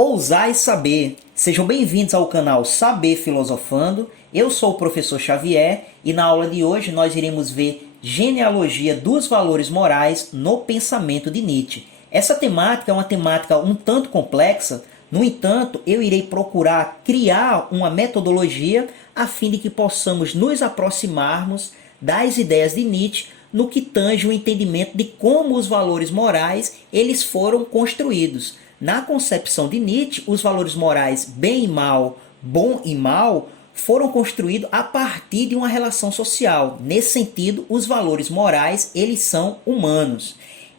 Ousar e Saber. Sejam bem-vindos ao canal Saber Filosofando. Eu sou o professor Xavier e na aula de hoje nós iremos ver genealogia dos valores morais no pensamento de Nietzsche. Essa temática é uma temática um tanto complexa, no entanto, eu irei procurar criar uma metodologia a fim de que possamos nos aproximarmos das ideias de Nietzsche no que tange o entendimento de como os valores morais eles foram construídos. Na concepção de Nietzsche, os valores morais bem e mal, bom e mal, foram construídos a partir de uma relação social. Nesse sentido, os valores morais eles são humanos.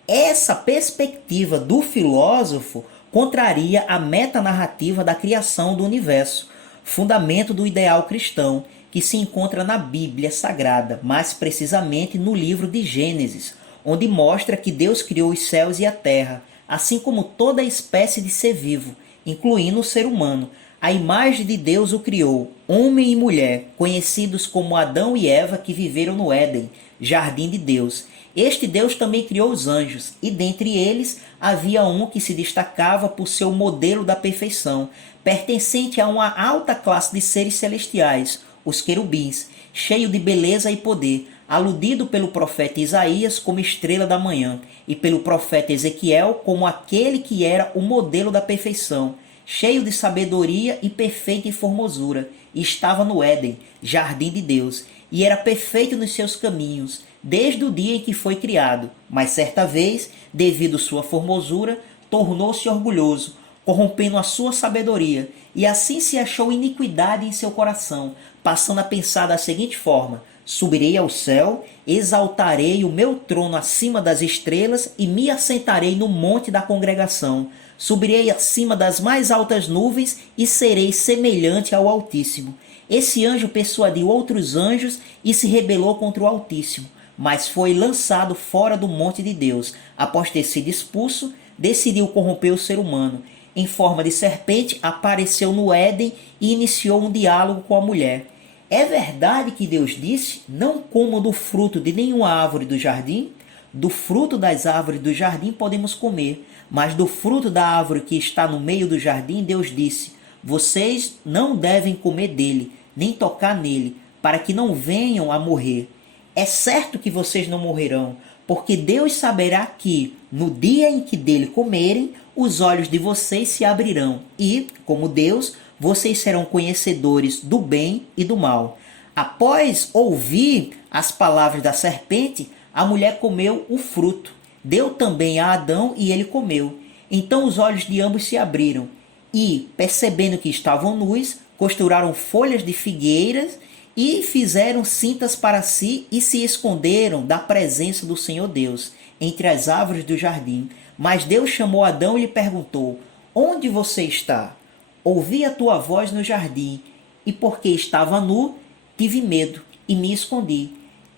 Essa perspectiva do filósofo contraria a metanarrativa da criação do universo, fundamento do ideal cristão, que se encontra na Bíblia Sagrada, mais precisamente no livro de Gênesis, onde mostra que Deus criou os céus e a terra, assim como toda espécie de ser vivo, incluindo o ser humano. A imagem de Deus o criou, homem e mulher, conhecidos como Adão e Eva, que viveram no Éden, jardim de Deus. Este Deus também criou os anjos, e dentre eles havia um que se destacava por seu modelo da perfeição, pertencente a uma alta classe de seres celestiais, os querubins, cheio de beleza e poder, aludido pelo profeta Isaías como estrela da manhã, e pelo profeta Ezequiel como aquele que era o modelo da perfeição, cheio de sabedoria e perfeito em formosura, e estava no Éden, jardim de Deus, e era perfeito nos seus caminhos, desde o dia em que foi criado. Mas certa vez, devido sua formosura, tornou-se orgulhoso, corrompendo a sua sabedoria, e assim se achou iniquidade em seu coração, passando a pensar da seguinte forma: subirei ao céu, exaltarei o meu trono acima das estrelas e me assentarei no monte da congregação. Subirei acima das mais altas nuvens e serei semelhante ao Altíssimo. Esse anjo persuadiu outros anjos e se rebelou contra o Altíssimo, mas foi lançado fora do monte de Deus. Após ter sido expulso, decidiu corromper o ser humano. Em forma de serpente, apareceu no Éden e iniciou um diálogo com a mulher. É verdade que Deus disse: não comam do fruto de nenhuma árvore do jardim? Do fruto das árvores do jardim podemos comer, mas do fruto da árvore que está no meio do jardim, Deus disse: vocês não devem comer dele, nem tocar nele, para que não venham a morrer. É certo que vocês não morrerão, porque Deus saberá que, no dia em que dele comerem, os olhos de vocês se abrirão e, como Deus, vocês serão conhecedores do bem e do mal. Após ouvir as palavras da serpente, a mulher comeu o fruto. Deu também a Adão e ele comeu. Então os olhos de ambos se abriram e, percebendo que estavam nus, costuraram folhas de figueiras e fizeram cintas para si e se esconderam da presença do Senhor Deus entre as árvores do jardim. Mas Deus chamou Adão e lhe perguntou: onde você está? Ouvi a tua voz no jardim, e porque estava nu, tive medo e me escondi.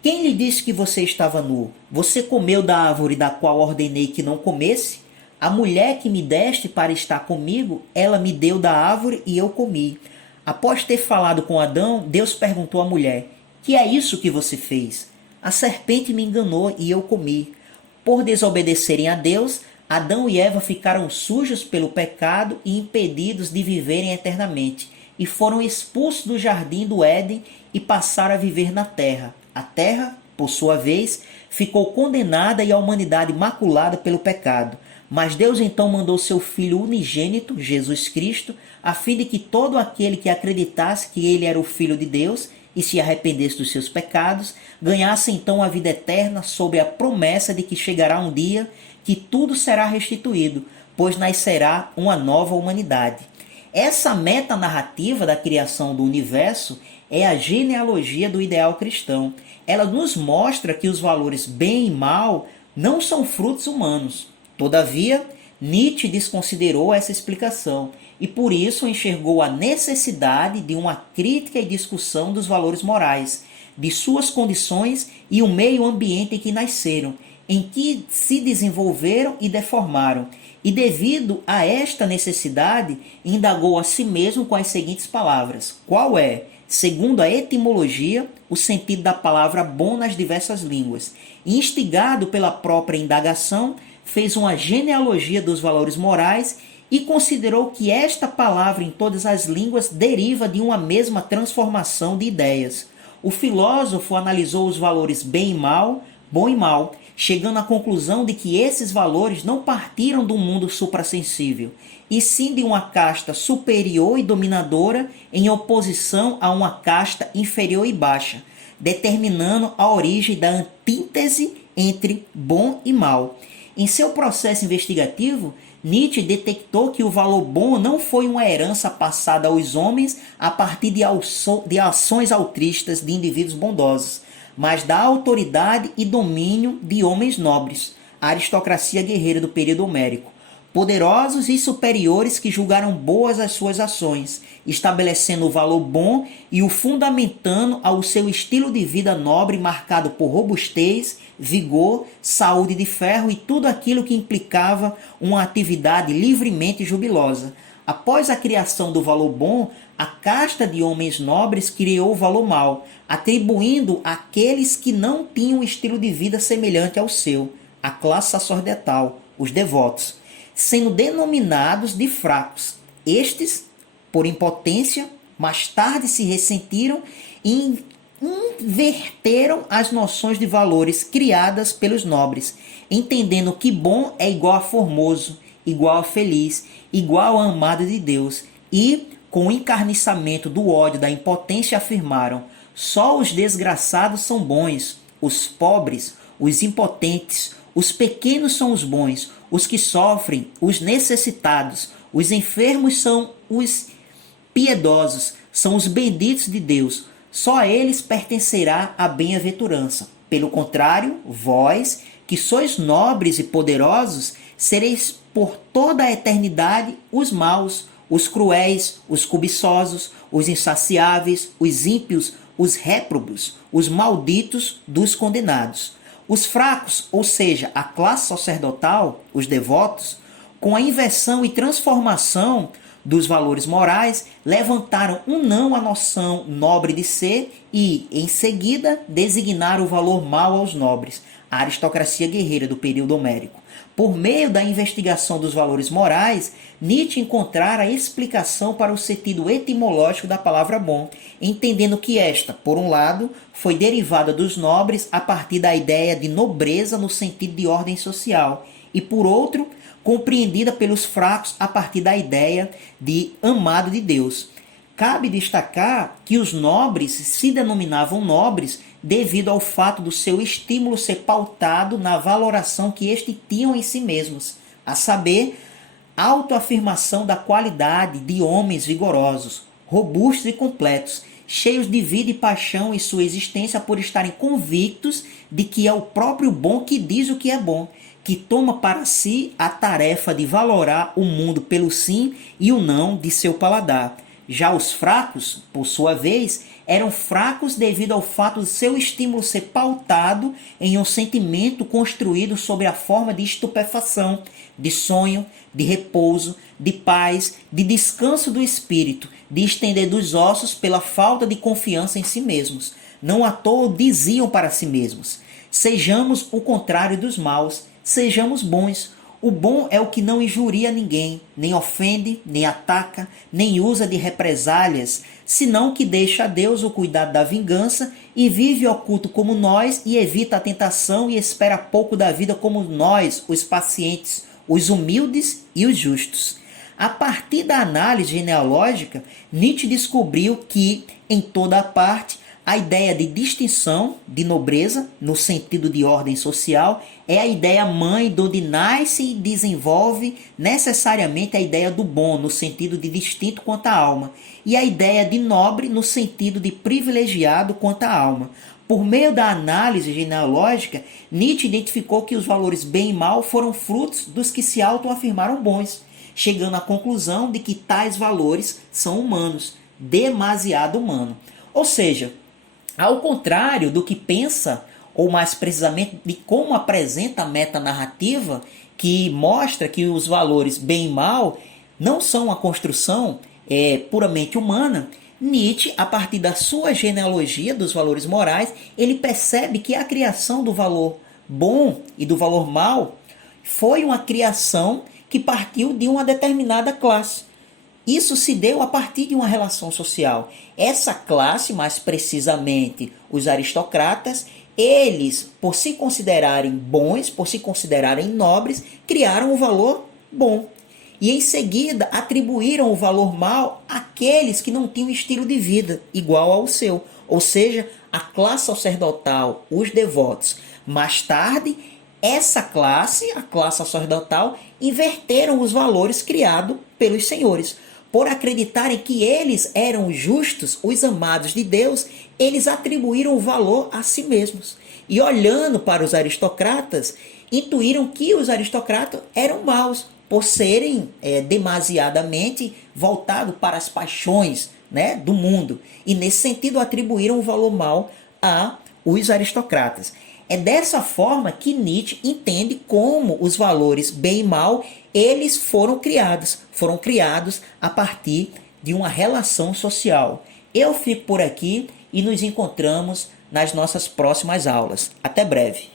Quem lhe disse que você estava nu? Você comeu da árvore da qual ordenei que não comesse? A mulher que me deste para estar comigo, ela me deu da árvore e eu comi. Após ter falado com Adão, Deus perguntou à mulher: que é isso que você fez? A serpente me enganou e eu comi. Por desobedecerem a Deus, Adão e Eva ficaram sujos pelo pecado e impedidos de viverem eternamente, e foram expulsos do jardim do Éden e passaram a viver na terra. A terra, por sua vez, ficou condenada e a humanidade maculada pelo pecado. Mas Deus então mandou seu Filho unigênito, Jesus Cristo, a fim de que todo aquele que acreditasse que ele era o Filho de Deus e se arrependesse dos seus pecados, ganhasse então a vida eterna sob a promessa de que chegará um dia que tudo será restituído, pois nascerá uma nova humanidade. Essa metanarrativa da criação do universo é a genealogia do ideal cristão. Ela nos mostra que os valores bem e mal não são frutos humanos. Todavia, Nietzsche desconsiderou essa explicação e por isso enxergou a necessidade de uma crítica e discussão dos valores morais, de suas condições e o meio ambiente em que nasceram, em que se desenvolveram e deformaram. E devido a esta necessidade, indagou a si mesmo com as seguintes palavras: qual é, segundo a etimologia, o sentido da palavra bom nas diversas línguas? E, instigado pela própria indagação, fez uma genealogia dos valores morais e considerou que esta palavra em todas as línguas deriva de uma mesma transformação de ideias. O filósofo analisou os valores bem e mal, bom e mal, chegando à conclusão de que esses valores não partiram do mundo suprassensível, e sim de uma casta superior e dominadora em oposição a uma casta inferior e baixa, determinando a origem da antítese entre bom e mal. Em seu processo investigativo, Nietzsche detectou que o valor bom não foi uma herança passada aos homens a partir de ações altruístas de indivíduos bondosos, mas da autoridade e domínio de homens nobres, a aristocracia guerreira do período homérico, poderosos e superiores que julgaram boas as suas ações, estabelecendo o valor bom e o fundamentando ao seu estilo de vida nobre marcado por robustez, vigor, saúde de ferro e tudo aquilo que implicava uma atividade livremente jubilosa. Após a criação do valor bom, a casta de homens nobres criou o valor mau, atribuindo àqueles que não tinham um estilo de vida semelhante ao seu, a classe sacerdotal, os devotos, sendo denominados de fracos. Estes, por impotência, mais tarde se ressentiram e inverteram as noções de valores criadas pelos nobres, entendendo que bom é igual a formoso, igual a feliz, igual a amado de Deus, e, com o encarniçamento do ódio da impotência, afirmaram: só os desgraçados são bons, os pobres, os impotentes, os pequenos são os bons, os que sofrem, os necessitados, os enfermos são os piedosos, são os benditos de Deus. Só a eles pertencerá a bem-aventurança. Pelo contrário, vós, que sois nobres e poderosos, sereis por toda a eternidade os maus, os cruéis, os cobiçosos, os insaciáveis, os ímpios, os réprobos, os malditos dos condenados. Os fracos, ou seja, a classe sacerdotal, os devotos, com a inversão e transformação dos valores morais, levantaram um não à noção nobre de ser e, em seguida, designaram o valor mau aos nobres, a aristocracia guerreira do período homérico. Por meio da investigação dos valores morais, Nietzsche encontrara a explicação para o sentido etimológico da palavra bom, entendendo que esta, por um lado, foi derivada dos nobres a partir da ideia de nobreza no sentido de ordem social, e por outro, compreendida pelos fracos a partir da ideia de amado de Deus. Cabe destacar que os nobres se denominavam nobres devido ao fato do seu estímulo ser pautado na valoração que estes tinham em si mesmos, a saber, a autoafirmação da qualidade de homens vigorosos, robustos e completos, cheios de vida e paixão em sua existência por estarem convictos de que é o próprio bom que diz o que é bom, que toma para si a tarefa de valorar o mundo pelo sim e o não de seu paladar. Já os fracos, por sua vez, eram fracos devido ao fato de seu estímulo ser pautado em um sentimento construído sobre a forma de estupefação, de sonho, de repouso, de paz, de descanso do espírito, de estender dos ossos pela falta de confiança em si mesmos. Não à toa diziam para si mesmos: sejamos o contrário dos maus, sejamos bons. O bom é o que não injuria ninguém, nem ofende, nem ataca, nem usa de represálias, senão que deixa a Deus o cuidado da vingança e vive oculto como nós e evita a tentação e espera pouco da vida como nós, os pacientes, os humildes e os justos. A partir da análise genealógica, Nietzsche descobriu que, em toda a parte, a ideia de distinção, de nobreza, no sentido de ordem social, é a ideia mãe de onde nasce e desenvolve necessariamente a ideia do bom, no sentido de distinto quanto à alma, e a ideia de nobre, no sentido de privilegiado quanto à alma. Por meio da análise genealógica, Nietzsche identificou que os valores bem e mal foram frutos dos que se autoafirmaram bons, chegando à conclusão de que tais valores são humanos, demasiado humano. Ou seja, ao contrário do que pensa, ou mais precisamente de como apresenta a metanarrativa, que mostra que os valores bem e mal não são uma construção puramente humana, Nietzsche, a partir da sua genealogia dos valores morais, ele percebe que a criação do valor bom e do valor mal foi uma criação que partiu de uma determinada classe. Isso se deu a partir de uma relação social. Essa classe, mais precisamente os aristocratas, eles, por se considerarem bons, por se considerarem nobres, criaram o valor bom. E em seguida atribuíram o valor mau àqueles que não tinham estilo de vida igual ao seu, ou seja, a classe sacerdotal, os devotos. Mais tarde, essa classe, a classe sacerdotal, inverteram os valores criados pelos senhores. Por acreditarem que eles eram justos, os amados de Deus, eles atribuíram o valor a si mesmos. E olhando para os aristocratas, intuíram que os aristocratas eram maus, por serem demasiadamente voltados para as paixões, né, do mundo. E nesse sentido atribuíram o valor mau a os aristocratas. É dessa forma que Nietzsche entende como os valores bem e mal, eles foram criados a partir de uma relação social. Eu fico por aqui e nos encontramos nas nossas próximas aulas. Até breve.